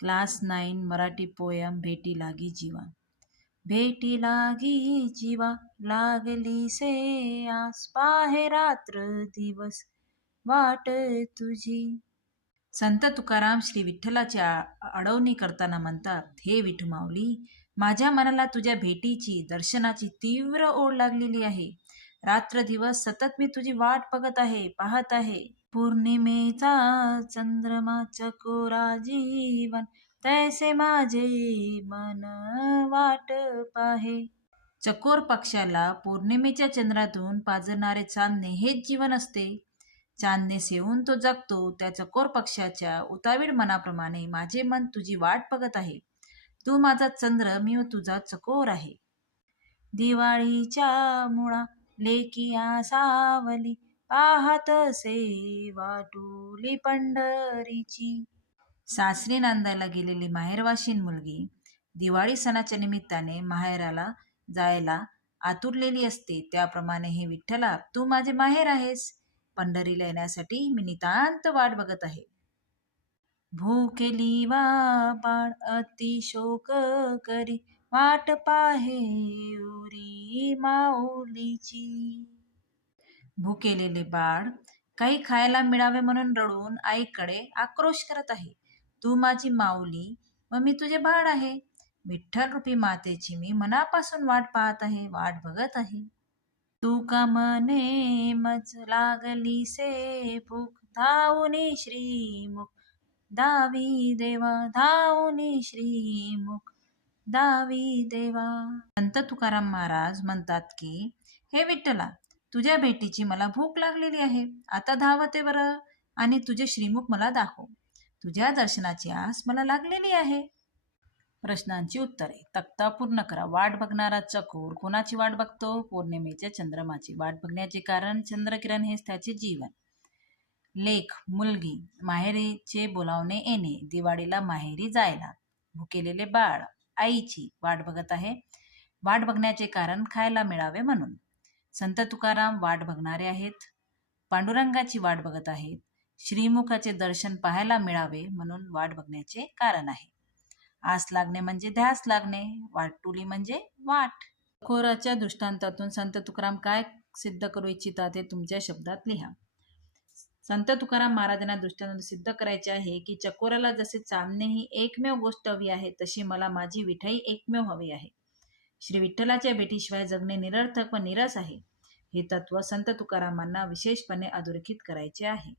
Class 9 Marathi poem भेटी लागी जीवा. भेटी लागी जीवा लागली से आस पाहे रात्र दिवस वाट तुझी. संत तुकाराम श्री विठ्ठलाची अडवणी करताना म्हणतात, हे विठू माऊली, माझ्या मनाला तुझ्या भेटीची दर्शनाची तीव्र ओढ लागलेली आहे. रात्र दिवस सतत मी तुझी वाट बघत आहे, पाहत आहे. पौर्णिमेचा चंद्रमा चकोरा जीवन तैसे माझे मन वाट पाहे. चकोर पक्षाला पौर्णिमेच्या चंद्रातून पाजणारे चांदणे हेच जीवन असते. चांदणे सेवून तो जगतो. त्या चकोर पक्षाच्या उतावीड मनाप्रमाणे माझे मन तुझी वाट बघत आहे. तू माझा चंद्र, मी तुझा चकोर आहे. दिवाळीच्या मुळा लेकिया सावली पाहत से वाटुली पंढरीची. सासरी नांदायला गेलेली माहेरवाशीन मुलगी दिवाळी सणाच्या निमित्ताने माहेराला जायला आतुरलेली असते. त्याप्रमाणे हे विठ्ठला, तू माझे माहेर आहेस. पंढरीला येण्यासाठी मी नितांत वाट बघत आहे. भूकेली वा बाळ अति शोक करी वाट पाहे उरी माऊलीची. भूकेलेले बाळ काही खायला मिळावे म्हणून रडून आईकडे आक्रोश करत आहे. तू माझी माऊली व मी तुझे बाळ आहे. विठ्ठल रूपी मातेची मी मनापासून वाट पाहत आहे, वाट बघत आहे. तू का मने मज लागली से भूक धावूनी श्रीमुख दावी देवा, धावूनी श्रीमुख दावी देवा. संत तुकाराम महाराज म्हणतात की, हे विठ्ठला, तुझ्या भेटीची मला भूक लागलेली आहे. आता धावते बरं आणि तुझे श्रीमुख मला दाखव. तुझ्या दर्शनाची आस मला लागलेली आहे. प्रश्नांची उत्तरे. तक्ता पूर्ण करा. वाट बघणारा चकोर कोणाची वाट बघतो? पौर्णिमेच्या चंद्रमाची. वाट बघण्याचे कारण चंद्रकिरण हेच त्याचे जीवन. लेख मुलगी माहेरीचे बोलावणे येणे, दिवाळीला माहेरी जायला. भुकेलेले बाळ आईची वाट बघत आहे. वाट बघण्याचे कारण खायला मिळावे म्हणून. संत तुकाराम वाट बघणारे आहेत. पांडुरंगाची वाट बघत आहेत. श्रीमुखाचे दर्शन पाहायला मिळावे म्हणून वाट बघण्याचे कारण आहे. आस लागणे म्हणजे ध्यास लागणे. वाटुली म्हणजे वाट. चकोराच्या दृष्टांतातून संत तुकाराम काय सिद्ध करू इच्छितात ते तुमच्या शब्दात लिहा. संत तुकाराम महाराजांना दृष्टांत सिद्ध करायचे आहे की चकोराला जसे चांदणे ही एकमेव गोष्ट हवी आहे, तशी मला माझी विठाई एकमेव हवी आहे. श्री विठ्ठलाच्या भेटीशिवाय जगणे निरर्थक व निरस आहे. हे तत्व संत तुकारामांना विशेषपणे अधोरेखित करायचे आहे.